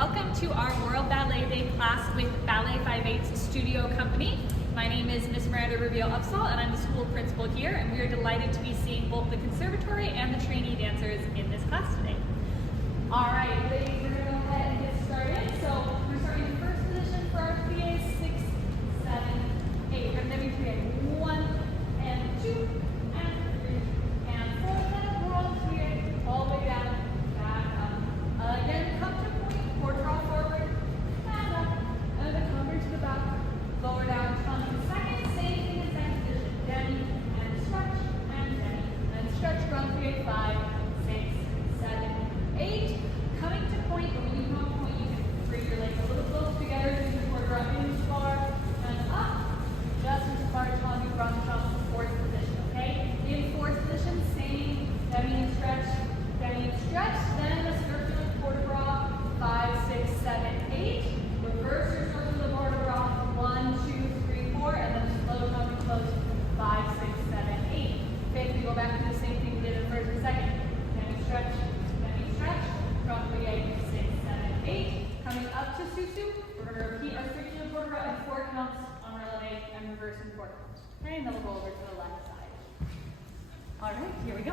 welcome to our World Ballet Day class with Ballet 5/8 Studio Company. My name is Miss Miranda Rubio-Upsall, and I'm the school principal here, and we are delighted to be seeing both the conservatory and the trainee dancers in this class today. All right, ladies, we're going to go ahead and get started. So we're starting in first position for our pliés, 6, 7, 8. We're going to be plié 1 and 2 and 3 and 4. Then we're on plié all the way down, back up. Again, come to point, quarter off forward, and up, and then come to the back, lower down, come to the second, same thing as that position, demi, and stretch, and stretch from plié 5, 6, 7, 8. Coming to point, but when you come to point, you can bring your legs a little close together, so you can quarter up in as far, and up, just as far as you run from fourth position, okay? In fourth position, same, demi and stretch, then a circular quarter bra, 5, 6, 7, 8. Reverse your circular quarter bra, 1, 2, 3, 4, and then slow coming close, 5, 6, 7, 8. Okay, we go back to the same thing we did in first and second. Demi stretch, from plié 6, 7, 8. Coming up to Susu, we're going to repeat our circular quarter bra in 4 counts on releve and reverse in 4 counts. Okay, and then we'll go over to the left side. All right, here we go.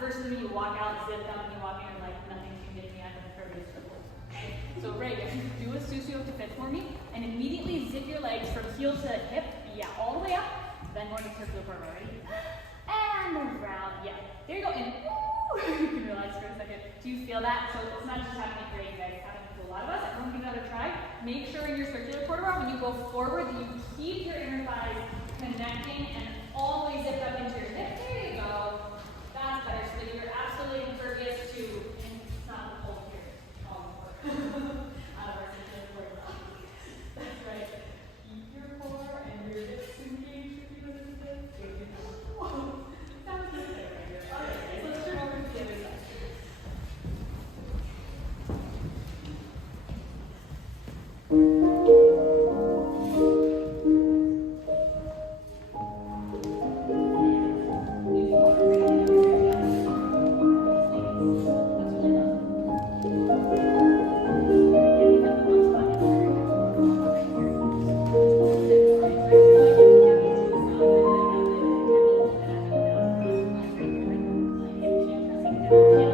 Versus when you walk out, zip up, and you walk in, and like nothing can get me out of the curvy circle. Okay? So Reagan, do a susu up to fifth for me, and immediately zip your legs from heel to hip, yeah, all the way up, then going to circular quarter. Ready? And move around, yeah. There you go, and woo! You can relax for a second. Do you feel that? So it's not just happening for you guys, it's happening to a lot of us. Everyone give that a try. Make sure in your circular quarter bra, when you go forward, that you keep your inner thighs connecting and all the way zipped up into your hip. There you go. That's better, so that you're absolutely impervious to, and it's not cold here, out of our circular quarter bra. That's right. Keep your core and your hips engaged if you notice this. There you go. Whoa. That was good there, right here. All right, guys, let's turn over to the other side. And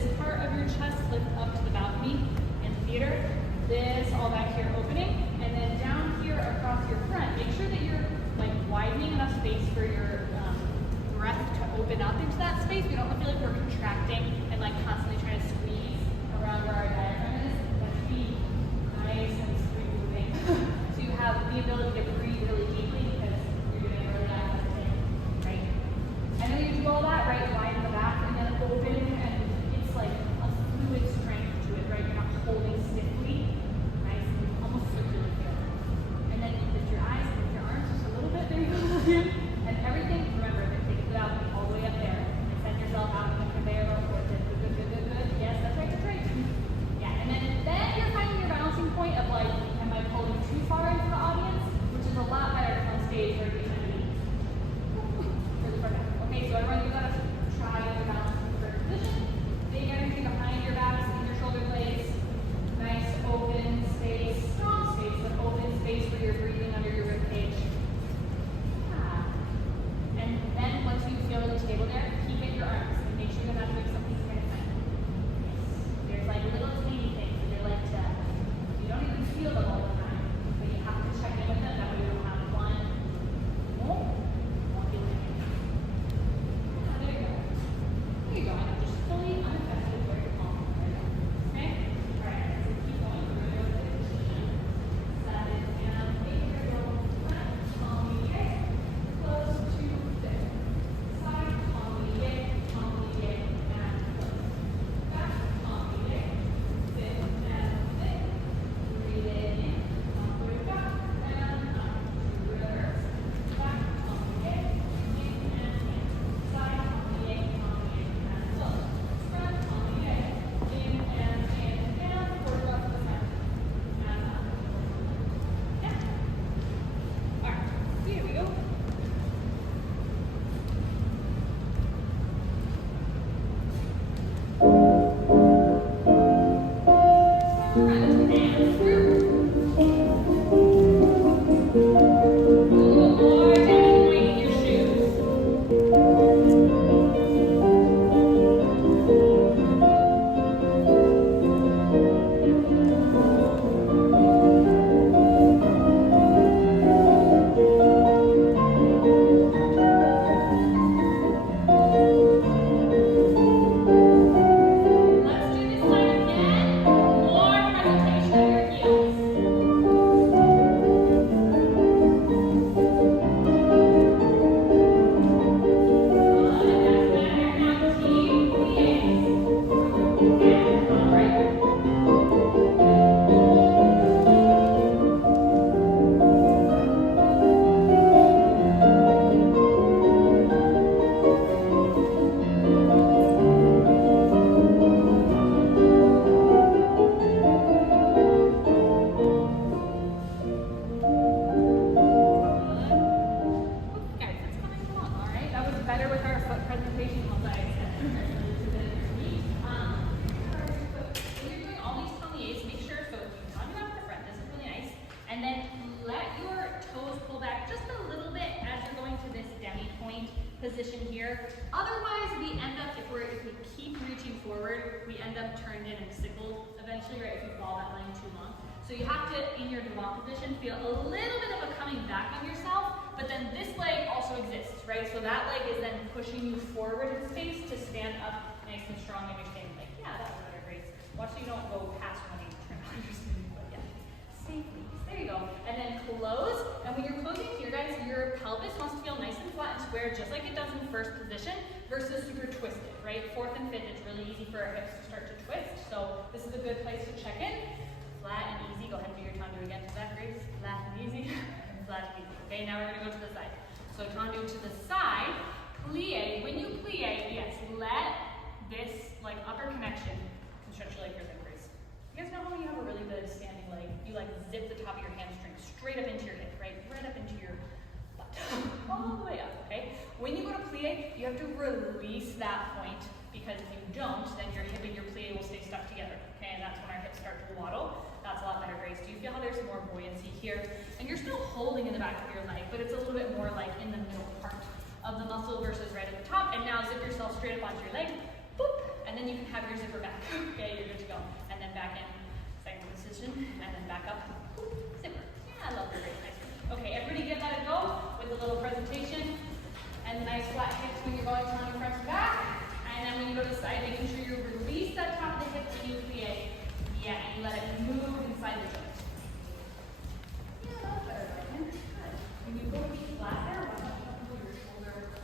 this part of your chest lift up to the balcony in the theater. This all back here opening, and then down here across your front, make sure that you're like widening enough space for your breath to open up into that space. We don't want to feel like we're contracting and like constantly trying to squeeze around where our diaphragm is. Let it be nice and smooth moving. So you have the ability to breathe really deeply because you're doing a really active thing, right? And then you do all that, right? Widen the back and then open, and it's like a fluid strength to it, right? You're not holding stiffly. Nice and almost circular here. And then you lift your eyes, lift your arms just a little bit. There you go. And everything, remember, take the balcony all the way up there. And send yourself out in the conveyor belt towards it. Good, good, good, good, good. Yes, that's right, that's right. Yeah, and then you're finding your balancing point of like, am I pulling too far into the audience? Which is a lot better on stage where you're trying to be further far down. Okay, so everyone, you gotta try your balance in the first position. Big energy behind your back, in your shoulder blades. Nice open space, strong space, but open space where you're breathing under your rib cage. Yeah. And then once you feel really stable there, peek at your arms and make sure you're not doing something you're going to find. Yes. There's like little tiny things that they're like to, you don't even feel them all the time, but you have to check in with them. That way you don't have one. Won't feel anything. Yeah, there you go. There you go. And just fully unaffected where you're palm. There you go. Okay? All right. So keep going. We're going to go to the position. That is down. Make your go front. Palm here. Close to there. Side. Palm here. Palm here. And close. Back. Palm here. Sit and sit. Breathe in. Palm way back. And up to reverse. Back. Palm here. In and in. Side. Palm here. Palm here. And close. Front. Palm here. In and in. Down. Forward up to the front. And up. Yeah. All right. Here we go. Front and through. A little more down point in your shoes. Let's do this side again. More presentation of your heels. That's better. Now keep pliés. And all right. Guys, that's coming along, all right? That was better with our foot presentation once I said when you're doing all these pliés, make sure, so you come up the front, this is really nice, and then let your toes pull back just a little bit as you're going to this demi-point position here. Otherwise, we end up, if we keep reaching forward, we end up turned in and sickled eventually, right, if you fall that line too long. So you have to, in your devant position, feel a little bit of a coming back on yourself, but then this leg also exists, right? So that leg is then pushing you forward in space to stand up nice and strong, and you're standing like, yeah, that was better, Grace. Watch so you don't go past when you turn on your spinning foot, yeah. Safely. There you go. And then close, and when you're closing here, guys, your pelvis wants to feel nice and flat and square, just like it does in first position, versus super twisted, right? Fourth and fifth, it's really easy for our hips to start to twist, so this is a good place to check in. Flat and easy. Go ahead and do your tendu again to that, Grace. Flat and easy. Flat and easy. Okay, now we're going to go to the side. So tendu to the side. Plie. When you plie, yes, let this like upper connection stretch your leg further, Grace. You guys know how when you have a really good standing leg, you like zip the top of your hamstring straight up into your hip, right? Right up into your butt. All the way up, okay? When you go to plie, you have to release that point, because if you don't, then your hip and your plie will stay stuck together, okay? And that's when our hips start to waddle. That's a lot better, Grace. Do you feel how there's more buoyancy here? And you're still holding in the back of your leg, but it's a little bit more like in the middle part of the muscle versus right at the top. And now zip yourself straight up onto your leg, boop, and then you you can have your zipper back. Okay, you're good to go. And then back in, second position, and then back up, zipper. Yeah, I love the great, nice. Okay, everybody get let it go with a little presentation. And nice flat hips when you're going from front to back. And then when you go to the side, making sure you release that top of the hip when you create. Yeah, and you let it move inside the joint. Yeah, that was better, Ryan. Good. When you go to be flat there, watch out, don't pull your shoulder back.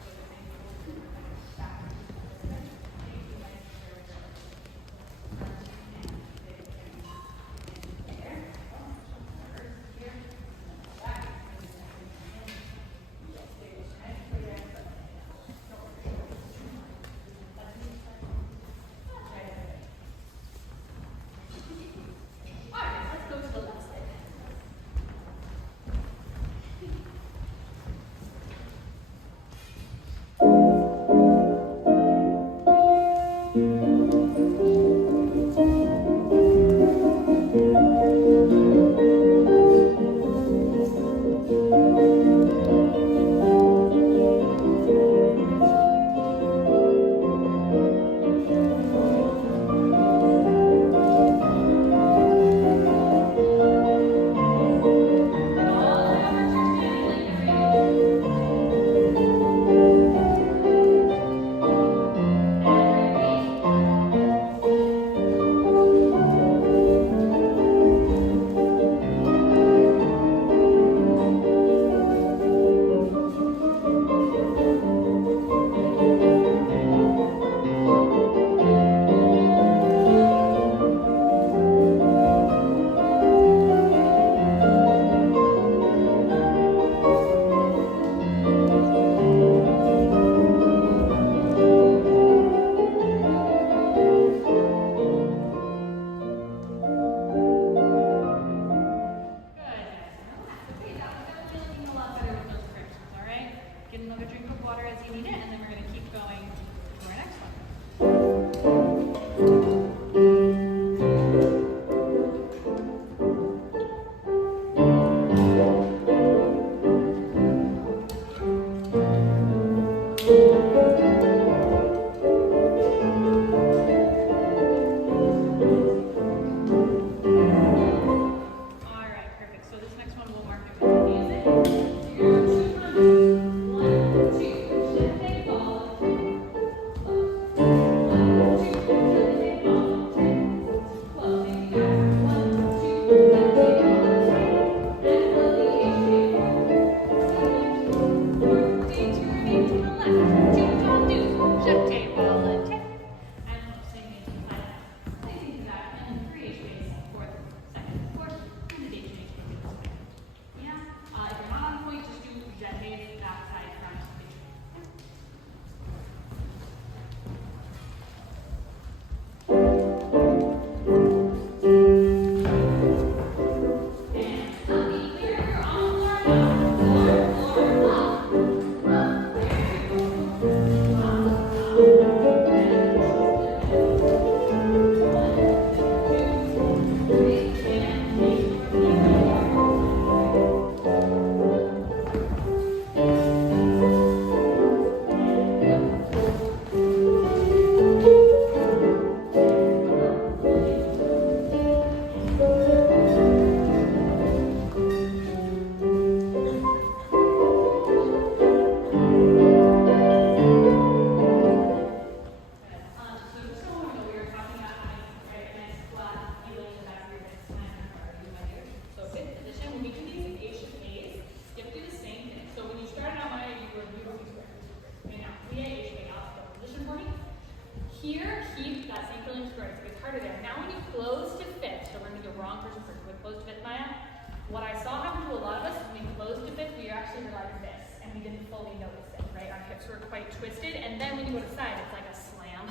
What I saw happen to a lot of us when we closed to fifth, we actually were like this, and we didn't fully notice it, right? Our hips were quite twisted, and then when you go to side, it's like a slam,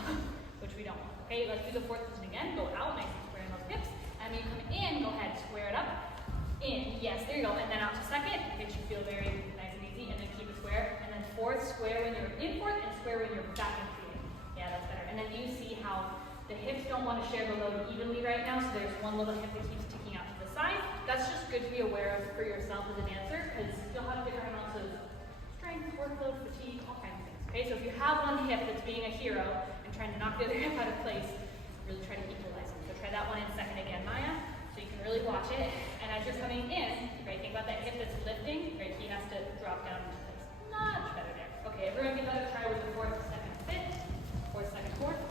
which we don't want. Okay, let's do the fourth position again. Go out, nice and square in those hips, and when you come in, go ahead, square it up. In, yes, there you go, and then out to second, makes you feel very nice and easy, and then keep it square, and then fourth, square when you're in fourth, and square when you're back in three. Yeah, that's better. And then you see how the hips don't want to share the load evenly right now, so there's one little hip that keeps sticking out to the side. That's just good to be aware of for yourself as a dancer, because you'll have different amounts of strength, workload, fatigue, all kinds of things. Okay, so if you have one hip that's being a hero and you're trying to knock the other hip out of place, really try to equalize them. So try that one in second again, Maya. So you can really watch it. And as you're coming in, right, think about that hip that's lifting, right, he has to drop down into place. Much better there. Okay, everyone give that a try with the fourth, second, fifth, fourth, second, fourth.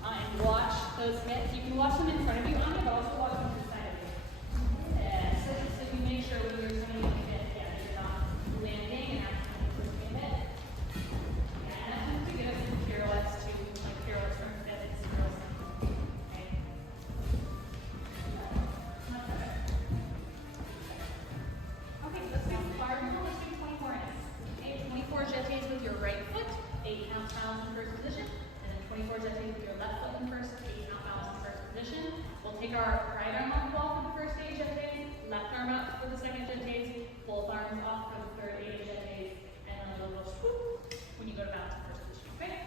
And watch those hips. You can watch them in front of you, Anya, but also watch them to the side of you. Yes. So you make sure when you're coming in the hip, yeah, you're not landing and actually pushing a bit. Yeah, and that tends to give us some pirouettes too, like pirouettes from fifth, pirouettes. Okay. Much better. Okay, let's do fireball. Let's do 24 Fs. Okay, 24 jetés with your right foot, 8 counts balance in first position. 24 jetés with your left foot in first, 8 count balance in first position. We'll take our right arm off the wall for the first 8 jetés, left arm up for the second jetés, both arms off for the third 8 jetés, and then a little swoop when you go to balance in first position, okay?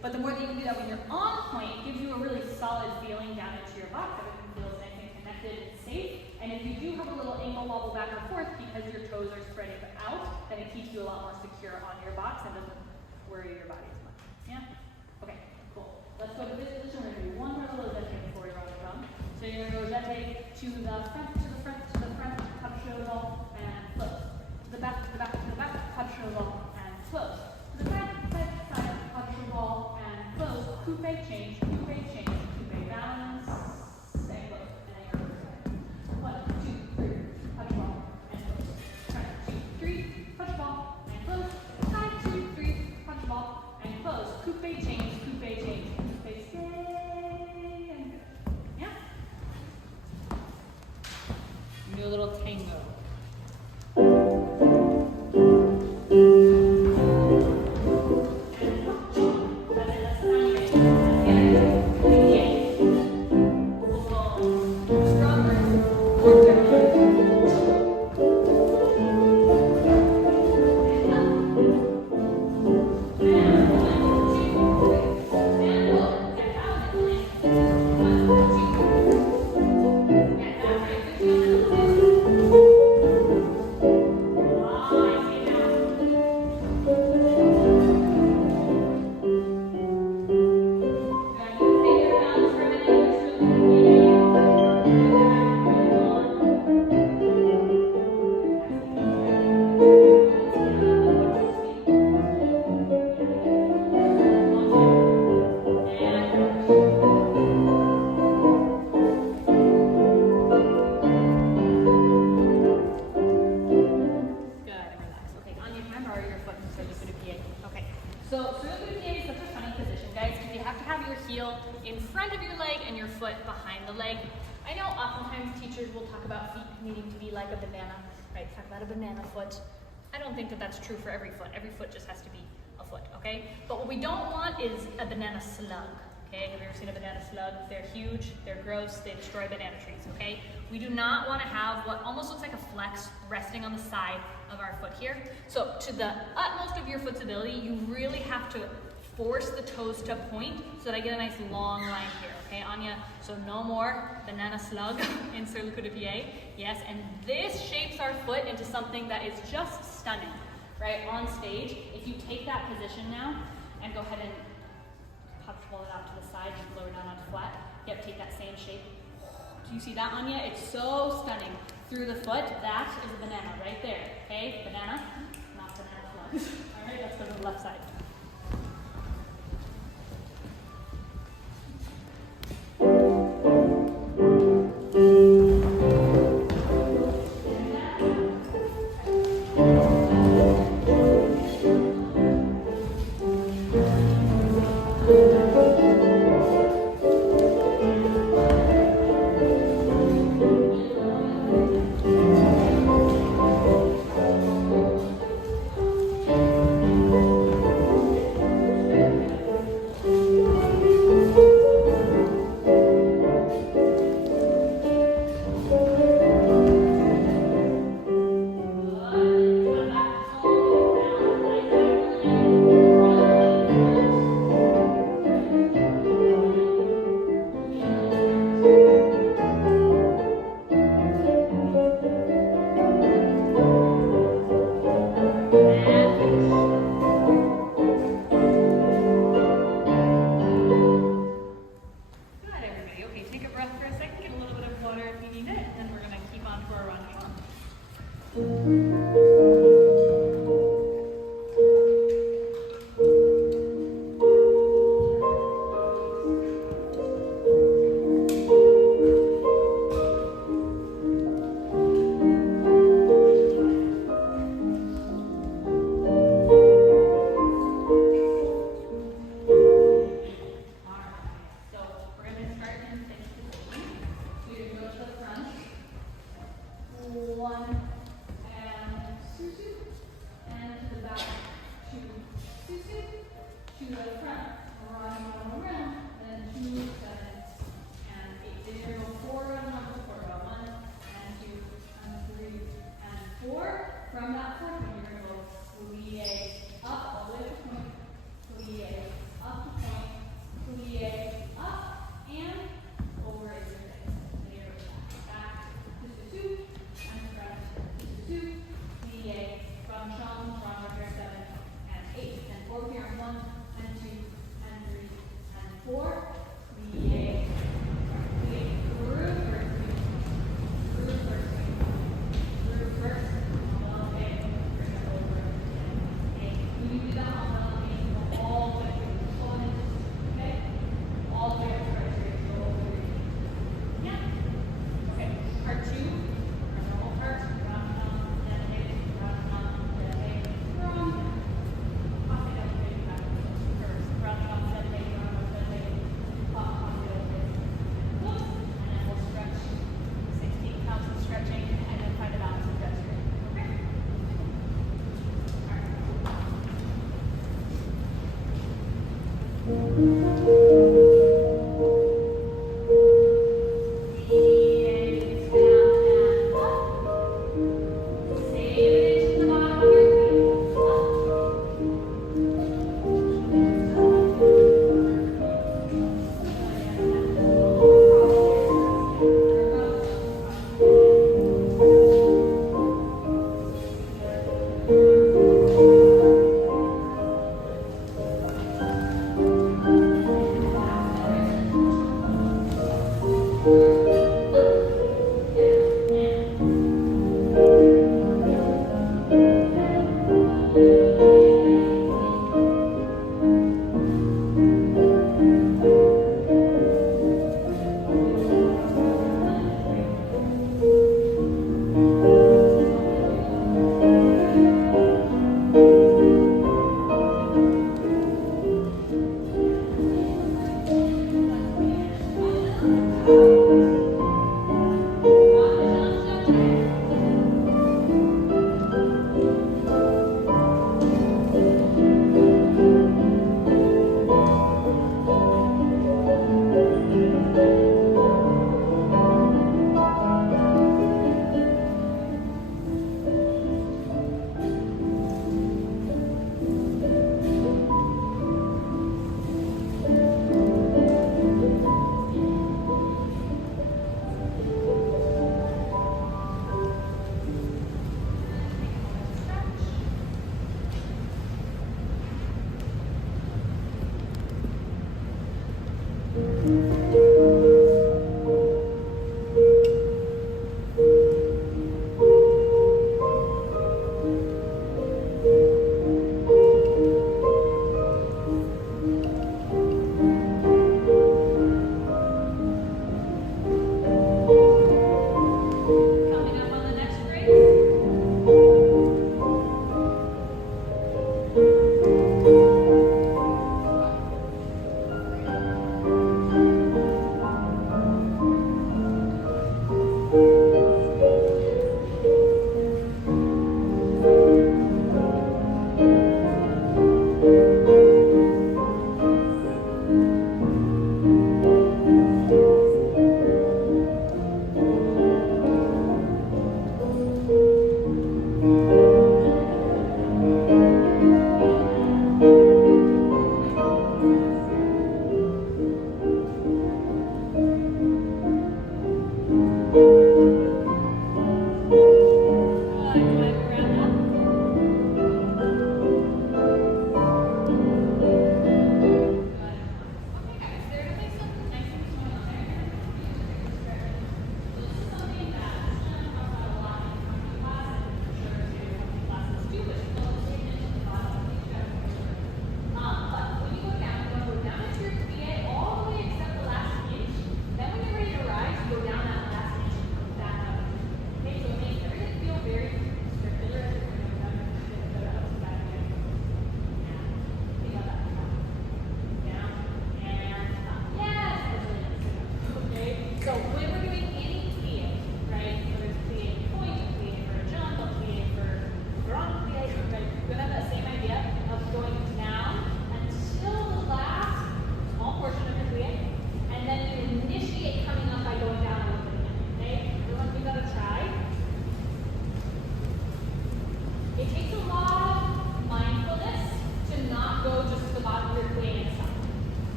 But the more that you can do that when you're on point, it gives you a really solid feeling down into your butt. Everything feels nice and connected and safe. And if you do have a little ankle wobble back and forth because your toes are spreading out, then it keeps you a lot more secure on your box and doesn't worry your body as much. Yeah? Okay, cool. Let's go to this position. We're going to do one more little jeté before we roll the drum. So you're going to go jeté to the front, to the front, to the front, touch cheval, and close. To the back, to the back, to the back, touch cheval, and close. To the side, side, side, touch cheval, and close. Coupe change, coupe balance, and close. And then you're over to the side. 1, 2, 3, touch ball, and close. Side, 2, 3, touch ball, and close. Side, 2, 3, touch ball, and close. Coupe change, coupe change, coupe stay, and go. Yeah? Do a little tango. I don't think that that's true for every foot. Every foot just has to be a foot, okay? But what we don't want is a banana slug, okay? Have you ever seen a banana slug? They're huge, they're gross, they destroy banana trees, okay? We do not want to have what almost looks like a flex resting on the side of our foot here. So to the utmost of your foot's ability, you really have to force the toes to point so that I get a nice long line here, okay, Anya? So no more banana slug in Sur le coup de pied, yes, and this shapes our foot into something that is just stunning, right, on stage. If you take that position now and go ahead and pull it out to the side and lower down onto flat, yep, take that same shape. Do you see that, Anya? It's so stunning. Through the foot, that is a banana right there, okay? Banana, not banana slug. All right, let's go to the left side.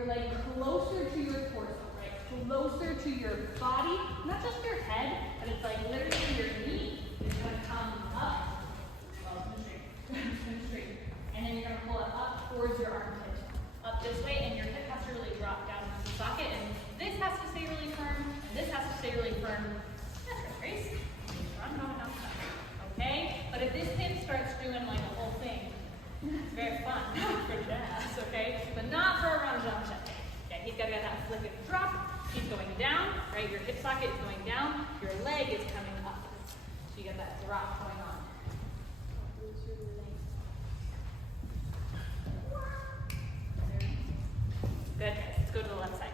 your leg closer to your torso, right? Closer to your body, not just your head, but it's like literally your knee is gonna come up, well, spin straight, and then you're gonna pull it up towards your armpit, up this way, and your hip has to really drop down into the socket, and this has to stay really firm, and this has to stay really firm. That's right, Grace. Okay? But if this hip starts doing like a whole thing, it's very fun for jazz, okay? But not for a run jump check. Okay, he's got to get that flip and drop. He's going down, right? Your hip socket is going down. Your leg is coming up. So you get that drop going on. Good, guys. Let's go to the left side.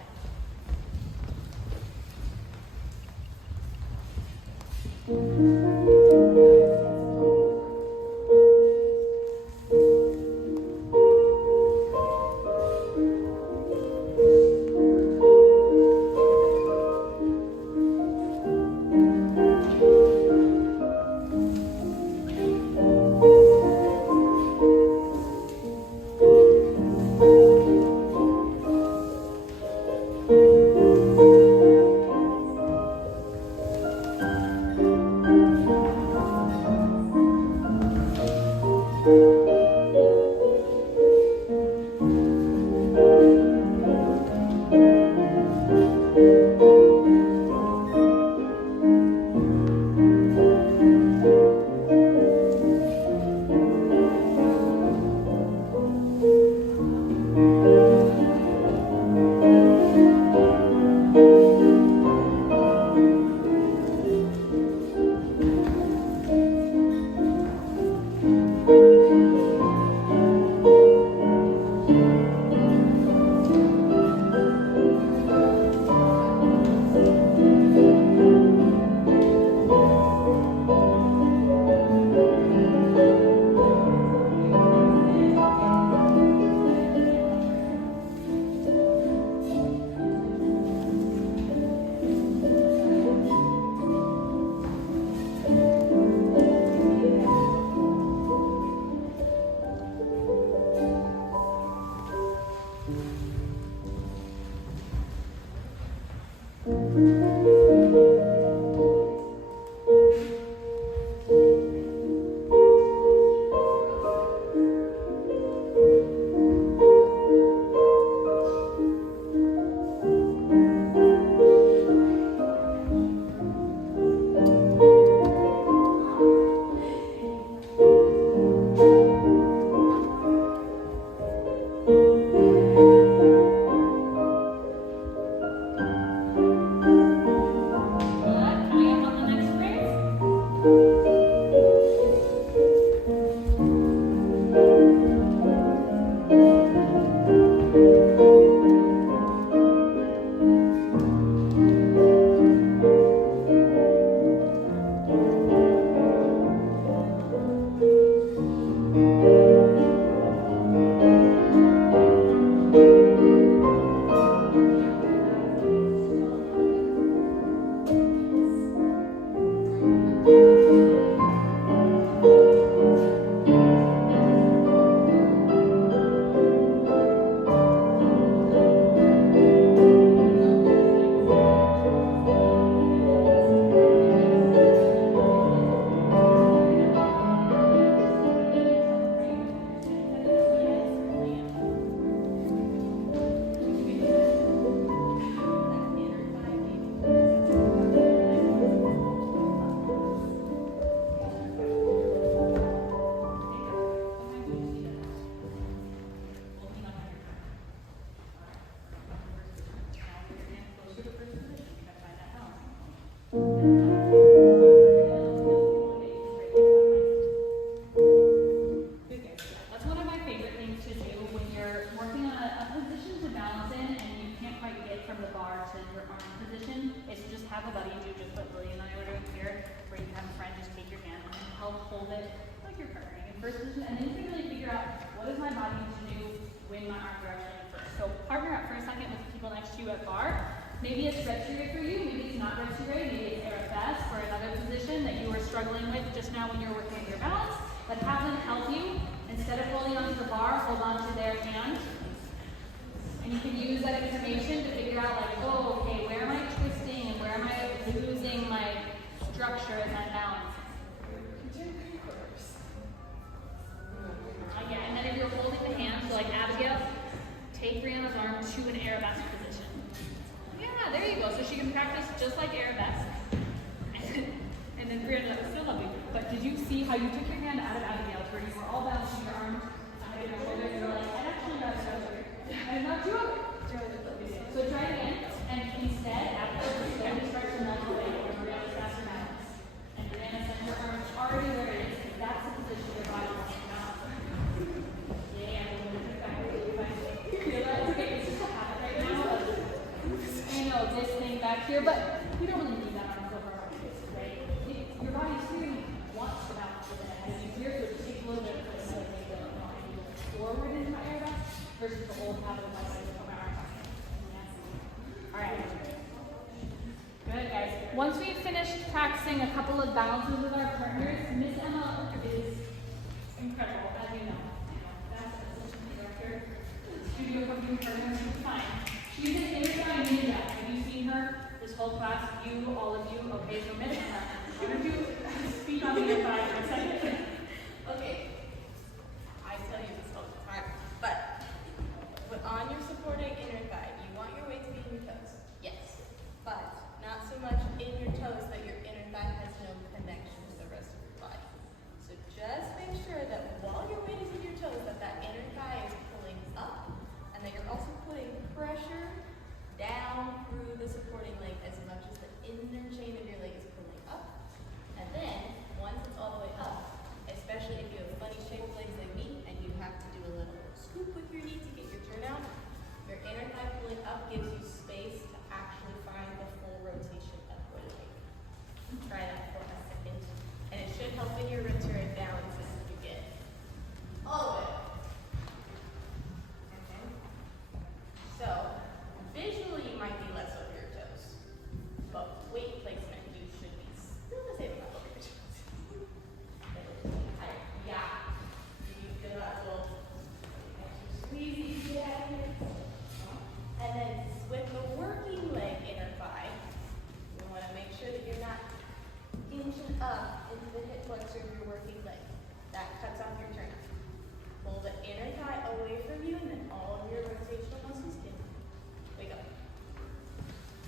Maybe it's retrograde for you, maybe it's not retrograde, maybe it's ARFS or another position that you were struggling with just now when you were working with your balance, but have them help you. Instead of holding onto the bar, hold on to their hand. And you can use that information to figure out like, oh, okay, where am I twisting and where am I losing my structure as I'm balancing? Yeah, and then if you're holding the hand, so like Abigail, take Brianna's arm to an arabesque position. Yeah, there you go. So she can practice just like arabesque. And then Brianna, still love you. But did you see how you took your hand out of Abigail's where you were all balancing your arm behind your shoulder? You were like, I'd actually got it over. I knocked you over. So try it again. And instead, after you start to melt away, Brianna's faster balance. And Brianna sends her arm already where it is, because that's the position your body wants to come out. I know this thing back here, but you don't really need that on so far, right? Your body's really wants to balance with it ahead of you here, so it just takes a little bit of another thing to forward into my air back versus the old habit of my body to put my arm back. Alright. Good, guys. Once we've finished practicing a couple of balances with our partners, Miss Emma is incredible, as you know. That's assistant director, studio company partner, she's fine. She's an inner ninja. Have you seen her? This whole class, you, all of you. Okay, so Miss Emma, why don't you speak on the inside for a second? Okay. I tell you this all the time, but on your supporting inner thigh, you want your weight to be in your toes. Yes. But not so much in your toes that your inner thigh has no connection to the rest of your body. So just make sure that while your weight is in your toes, that inner thigh is pulling up, and that you're also putting pressure down through the supporting leg as much as the inner chain of your leg is pulling up. And then, once it's all the way up, especially if you have funny shaped legs like me, and you have to do a little scoop with your knee to get your turnout, your inner thigh pulling up gives you space to actually find the full rotation of your leg. Try that for a second. And it should help in your rotator balance as you get all the way up. Okay. So, visually you might be less over your toes, but weight placement you should be still the same amount over your toes. Yeah. You feel that little squeezy get here. And then with the working leg inner thigh, you want to make sure that you're not inching up into the hip flexor of your working leg. That cuts off your turnout. Pull the inner thigh away from you, and then all of your rotational muscles can wake up.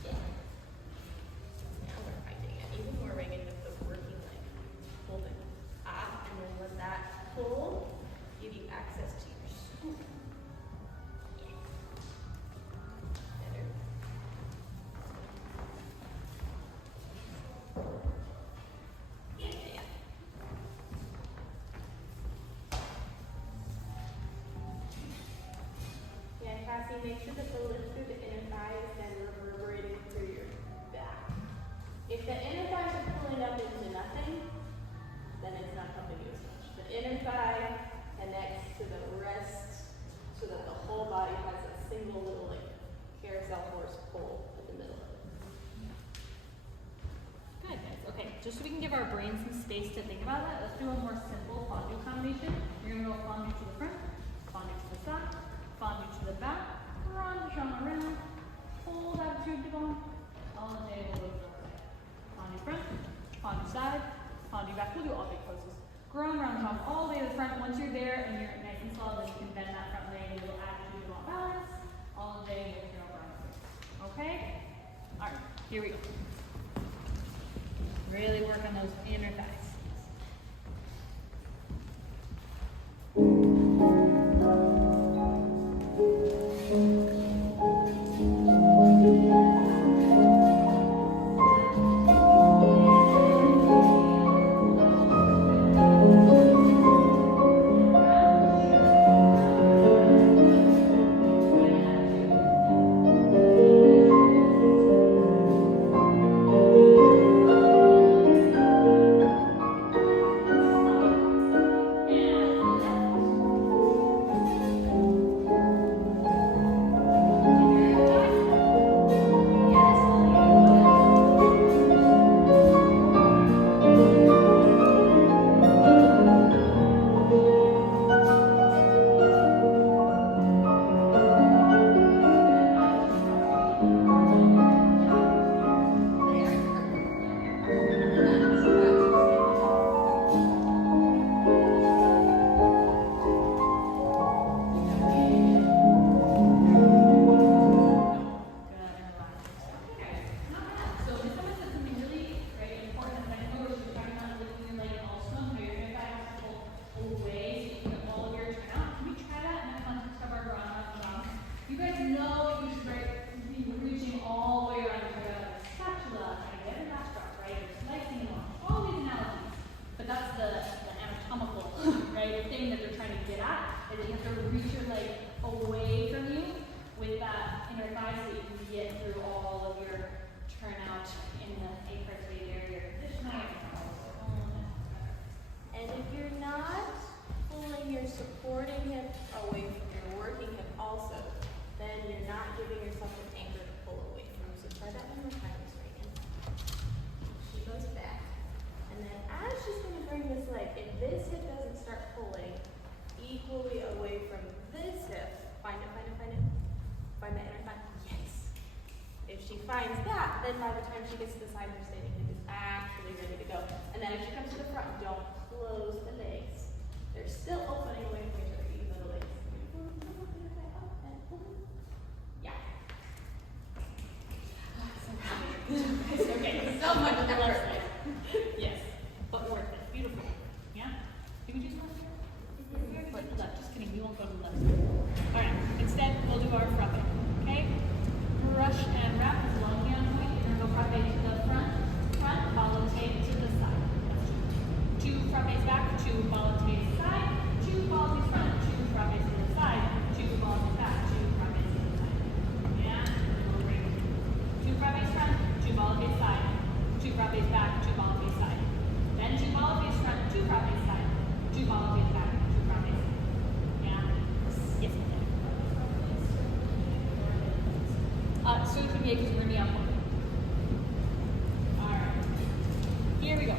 Yeah. Now we're finding it even more rigid with the working leg. Hold it up, and then let that pull give you access to your scoop. Yeah. Better. Yeah. Yeah, Cassie, make sure that the lift through the inner thigh is then reverberating through your back. If the inner thighs are pulling up into nothing, then it's not helping you as much. The inner thigh connects to the rest so that the whole body has a single little like carousel horse pull in the middle of it. Good, guys. Okay, just so we can give our brains some space to think about that, let's do a more simple fondue combination. You're going to go fondue to the front, fondue to the side, fondue to the back, run, jump around, hold attitude to bone, all day we'll go forward. Fondue front, fondue side, fondue back. We'll do all big poses. Grown round jump all the way to the front. Once you're there and you're nice and solid, then you can bend that front leg a little attitude to balance, all day with your arms. Okay? Alright, here we go. Really work on those inner thighs. inner thigh so that you can get through all of your turnout in the apron area, your positional, And if you're not pulling your supporting hip away from your working hip also, then you're not giving yourself an anchor to pull away from. So try that one more time, Miss Reagan. She goes back. And then as she's going to bring this leg, if this hip doesn't start pulling equally away from this hip, find it, find it, find it. Find the inner thigh. Yes. If she finds that, then by the time she gets to the side, her standing hip is actually ready to go. And then if she comes to the front, don't close the legs. They're still opening away from each other, even though the legs yeah. okay, so much on the left side. Yes, but worth it. Beautiful. Yeah? Did we do some left here? Left, just kidding, we won't go to the left side. Alright, instead we'll do our frappe. Okay? Brush and wrap is long down point. You're gonna go frappe to the front, volley to the side. That's 2 frappes back, 2 volleys side, 2 volleys front, 2 frappes to the side, 2 volleys back, 2 frappes to the side. Yeah? 2 frappes front, 2 volleys side, 2 frappes back, 2 volleys side. Then 2 volleys front, 2 frappes side, 2 volleys back, 2 frappes side. Yeah? Yes, ma'am. Soon to me because we're going to be on one. Alright. Here we go.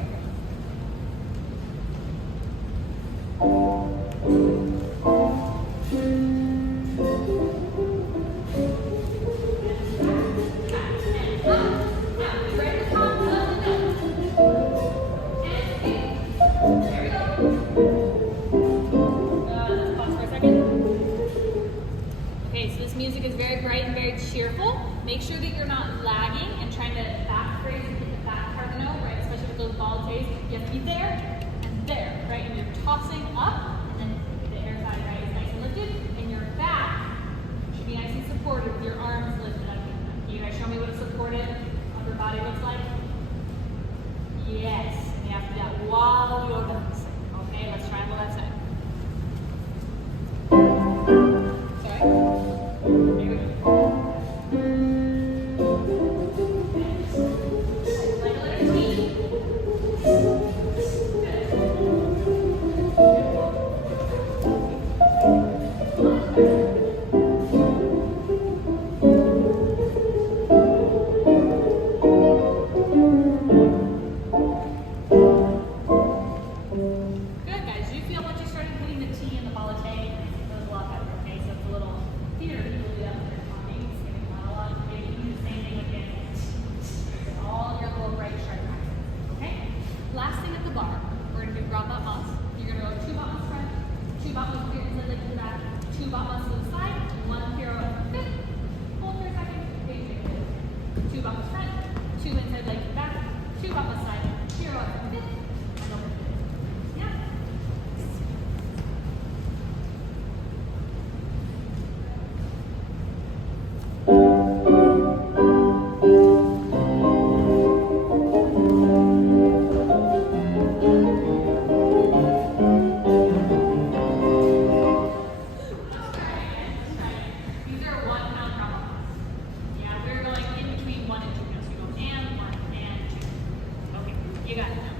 Music is very bright and very cheerful. Make sure that you're not lagging and trying to back phrase and hit the back part of the note, right? Especially with those volleys. You have to be there and there, right? And you're tossing up, and then the inner thigh, right, is nice and lifted, and your back should be nice and supported with your arms lifted up. Can you guys show me what a supported upper body looks like? Yes. And you have to do that while you're dancing. Okay, let's try on the left side. Here we go. Like a letter T. Good, guys. Do you feel once you started hitting the T in the ballet, it was a lot better, okay? So it's a little theater people do that when they're talking, it's getting a monologue. Maybe you do the same thing with dancing. All your little bright, sharp accents, okay? Last thing at the bar, we're going to do grand bat mas. You're going to go 2 bat mas front, 2 bat mas here inside leg to the back, 2 bat mas to the side, 1 pirouette from fifth. Hold for a second, big, 2 bat mas front, 2 inside leg to the back, 2 bat mas side, pirouette from fifth, and over. Yeah? These are 1 pound problems. Yeah, we're going in between 1 and 2 notes. We go and 1 and 2. Okay, you got it now.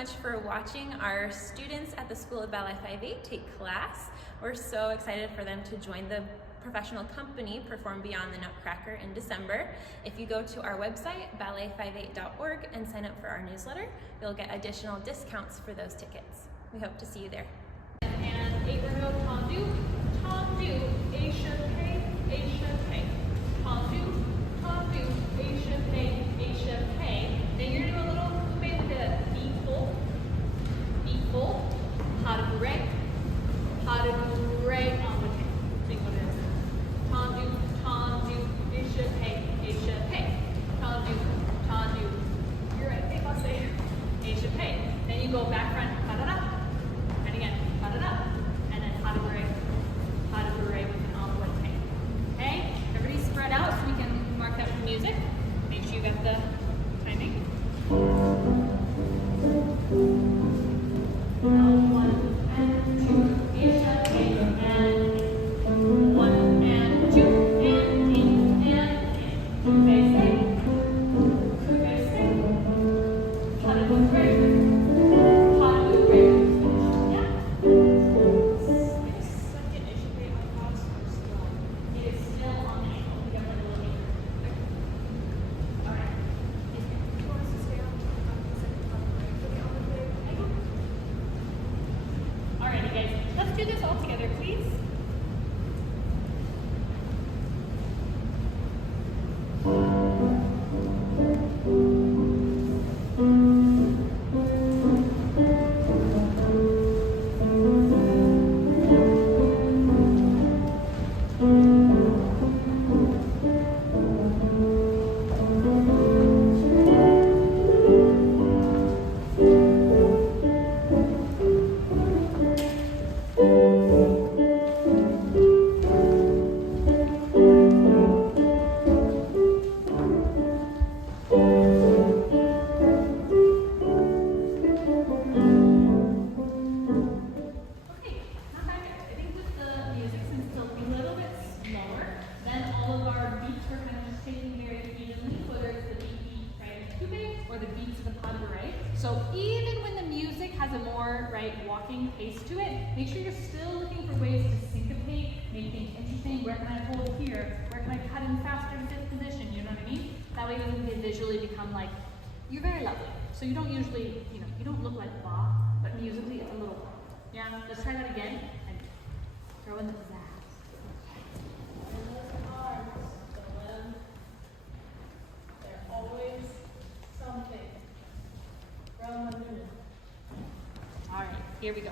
much for watching our students at the School of Ballet 5-8 take class. We're so excited for them to join the professional company Perform Beyond the Nutcracker in December. If you go to our website, ballet58.org, and sign up for our newsletter, you'll get additional discounts for those tickets. We hope to see you there. And 8 Renault tendu, tendu, échappé, échappé. Tendu, tendu, échappé, échappé. Then you're gonna do a little coupé with a beat full, pas de bourrée on the tail. Think what it is. Tendu, tendu, échappé, échappé. Tendu, tendu. You're right, hey, passé. Échappé. Then you go back front, pa-da-da. And again, pa-da-da. And then pas de bourrée with an envoûté. Okay? Everybody spread out so we can mark out the music. Make sure you got the timing. One and two, échappé, and one and two, and in, baissé, pas de bourrée, yeah. Second échappé on cross or still? It is still on the ankle. We got one little ankle. All right. Who wants to stay on the second top right? Okay, on the ankle. Alrighty guys, let's do this all together, please. So even when the music has a more walking pace to it, make sure you're still looking for ways to syncopate, make things interesting. Where can I hold here? Where can I cut in faster to this position? You know what I mean? That way it doesn't visually become like, you're very lovely. So you don't usually, you don't look like blah, but musically it's a little, yeah? Let's try that again and throw in the pizzazz. And those arms, don't let them, they're always something. All right, here we go.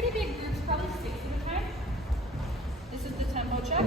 pretty big groups, probably 6 at a time. This is the tempo check.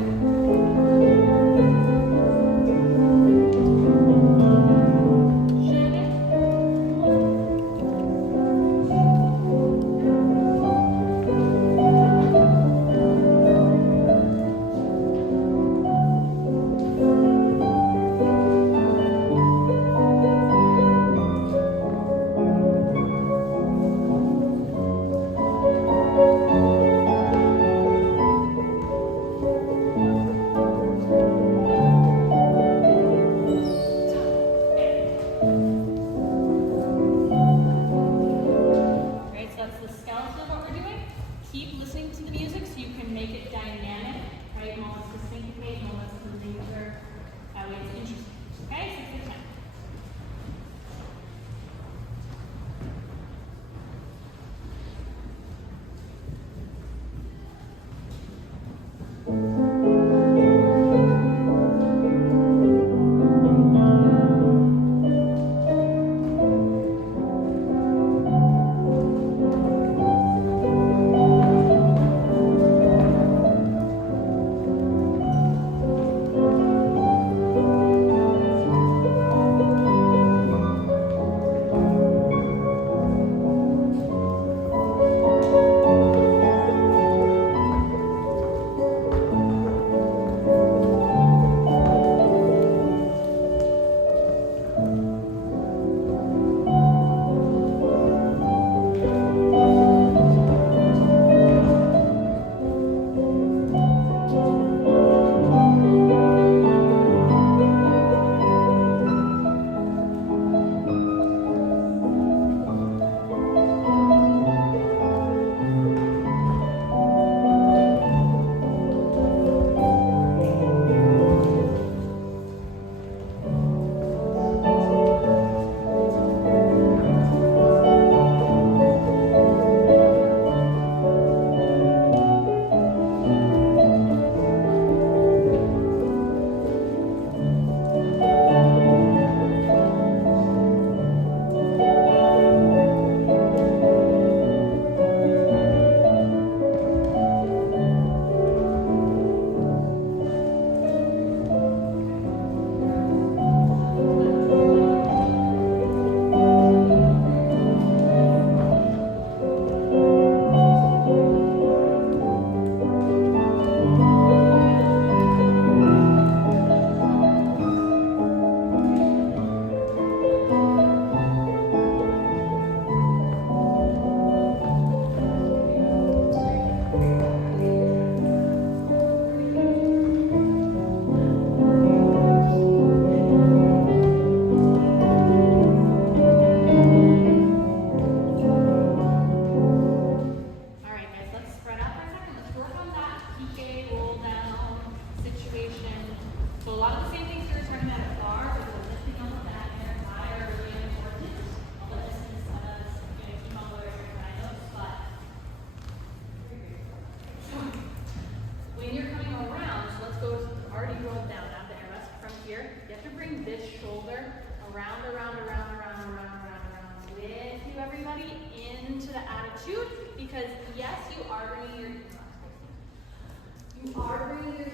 Because yes, you are bringing your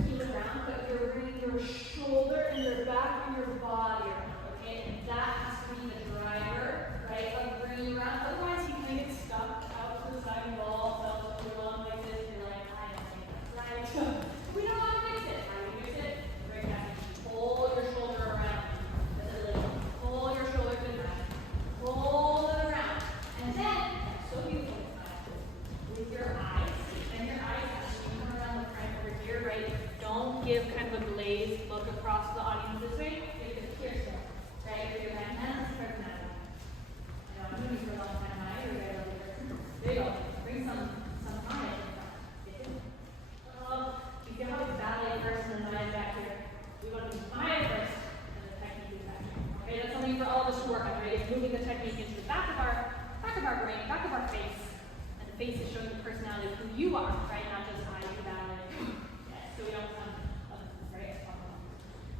heel around, but you're bringing your shoulder and your back and your body around, okay? And that has to be the driver, right, of bringing you around. Otherwise, you can get stuck out to the side and ball, felt too long like this. You're like, I don't think that's right. We don't want to fix it. How do we fix it? Bring back. Pull your shoulder around. Pull your shoulder to the right. Pull it around. And then, so beautiful. With your eyes, and your eyes actually come around the front over here, right? Don't give kind of a glazed look across the audience this way. Make it clear still, right? With your right hand, let's start that. I know I'm doing this for a long time now. You're right over there. There you go. Bring some pride in front. You can have a ballet first and then line back here. We want to do mine first, and the technique is back here. Okay, that's something for all of us to work on, right? It's moving the technique into the back of our brain, back of our face. Face is showing the personality of who you are, right? Not just I do ballet. Yes, so we don't come right?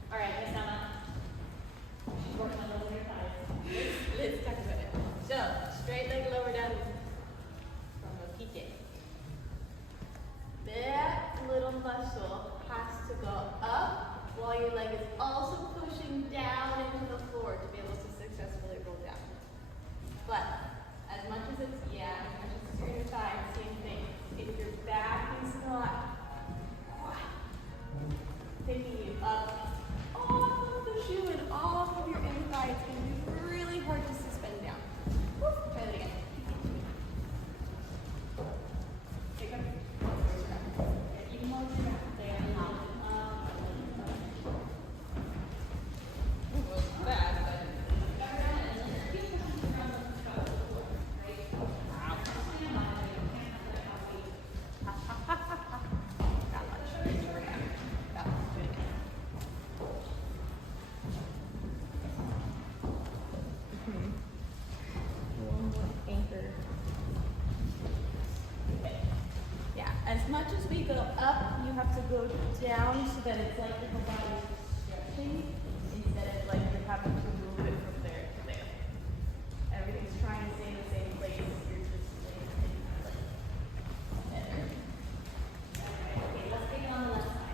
All right, Miss Emma. She's working on those your thighs. Let's talk about it. So, straight leg lower down from the PK. much as we go up, you have to go down so that it's like your whole body is stretching instead of like you're having to move it from there to there. Everything's trying to stay in the same place. You're just staying in place. Better. Okay, let's take it on the left side.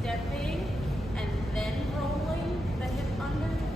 Stepping and then rolling the hip under the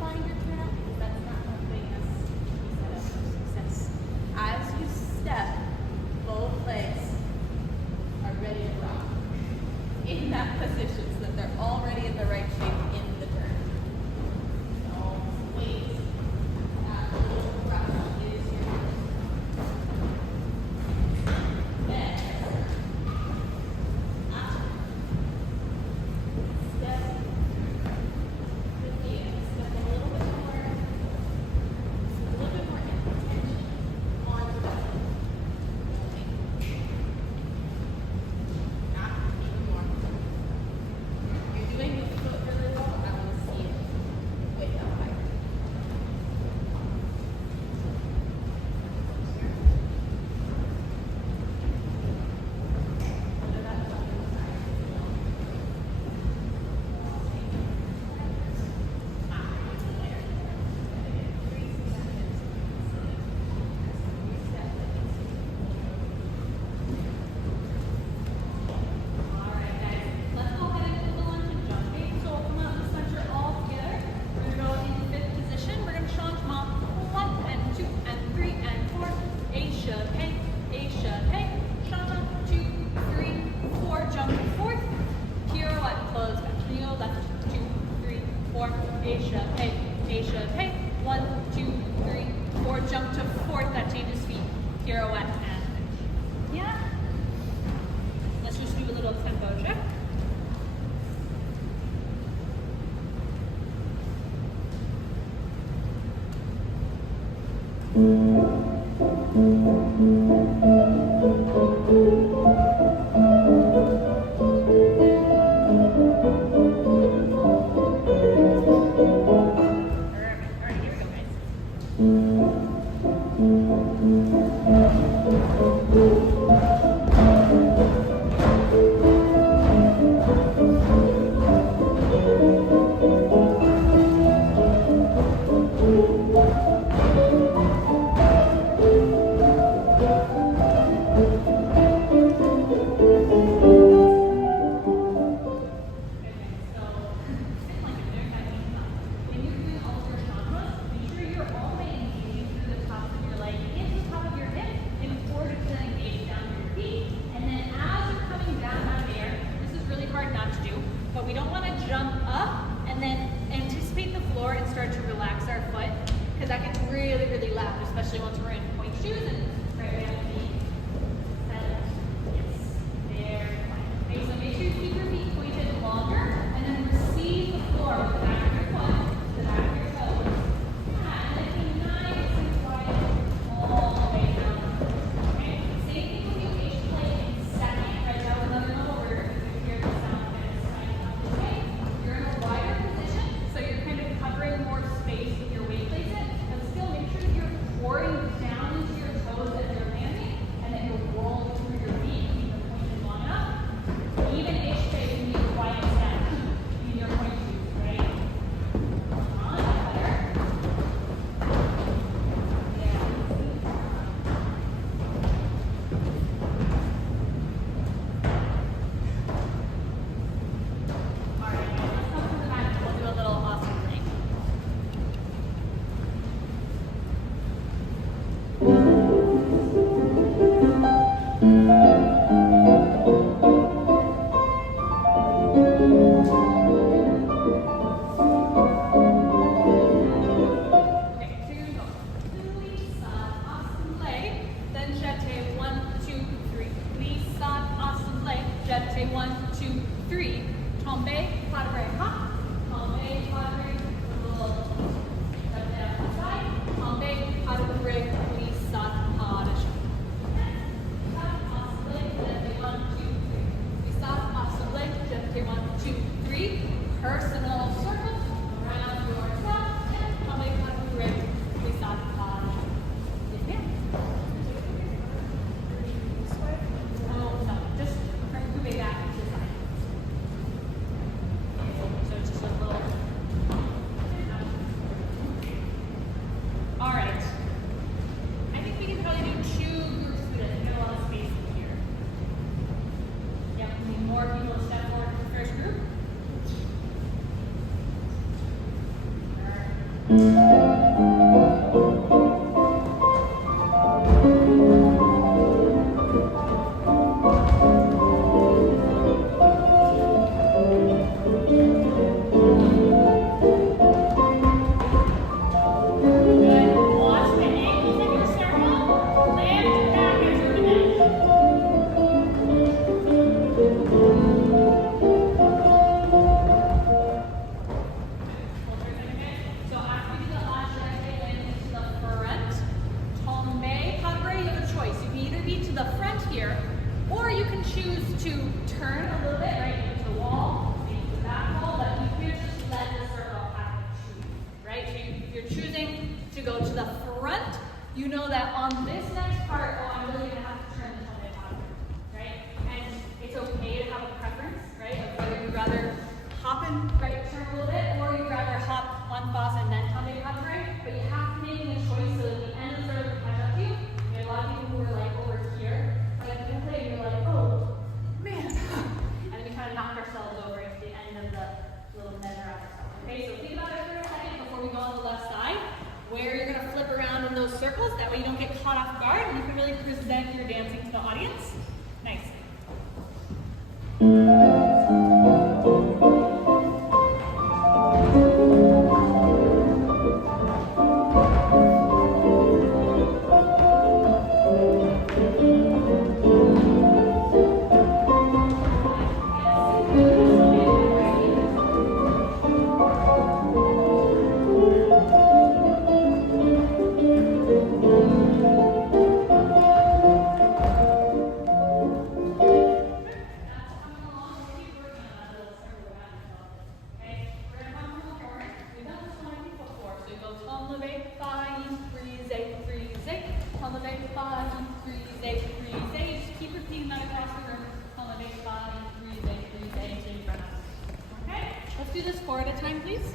please.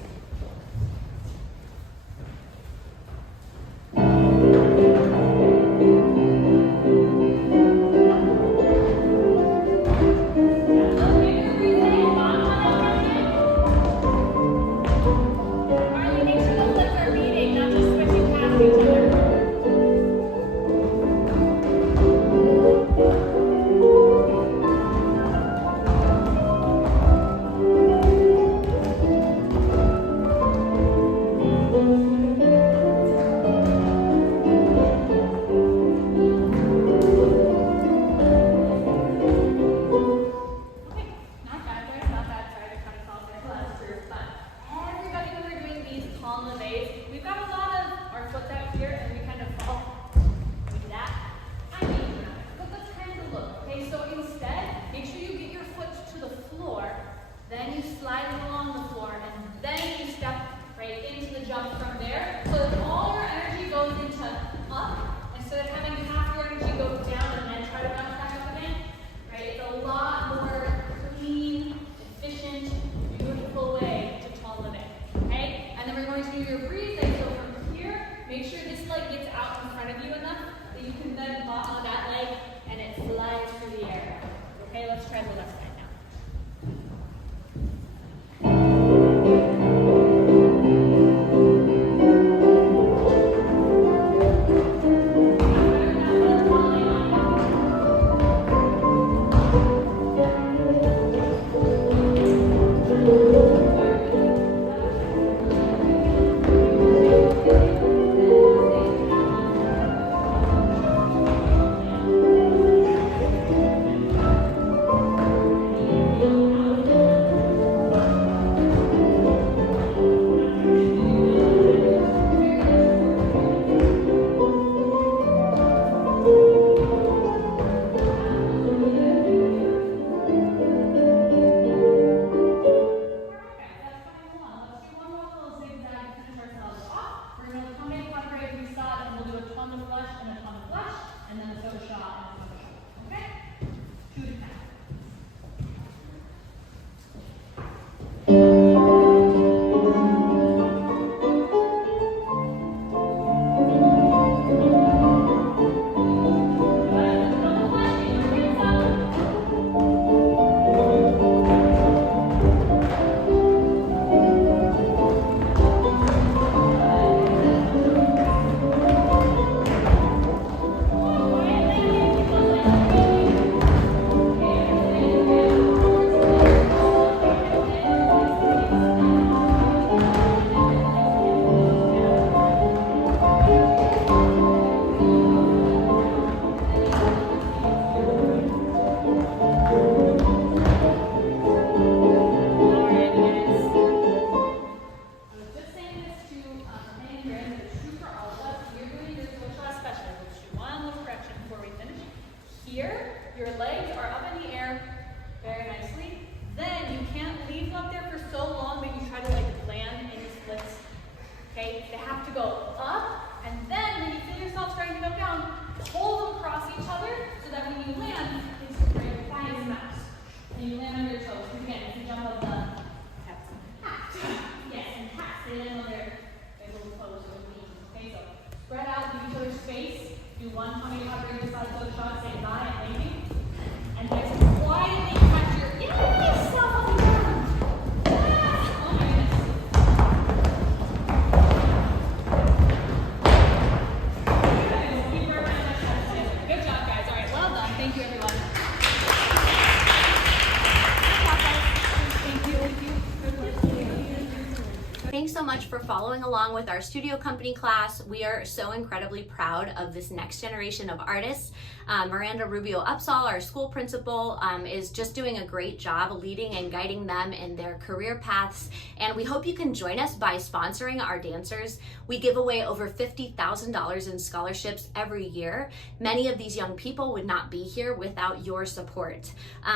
Thanks so much for following along with our studio company class. We are so incredibly proud of this next generation of artists. Miranda Rubio Upsall, our school principal, is just doing a great job leading and guiding them in their career paths. And we hope you can join us by sponsoring our dancers. We give away over $50,000 in scholarships every year. Many of these young people would not be here without your support.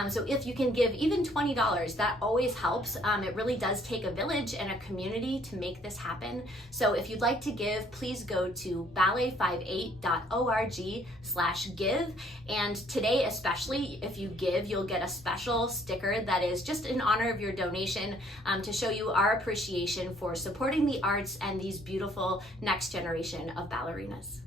So if you can give even $20, that always helps. It really does take a village and a community to make this happen. So if you'd like to give, please go to ballet58.org/give. And today especially, if you give, you'll get a special sticker that is just in honor of your donation, to show you our appreciation for supporting the arts and these beautiful next generation of ballerinas.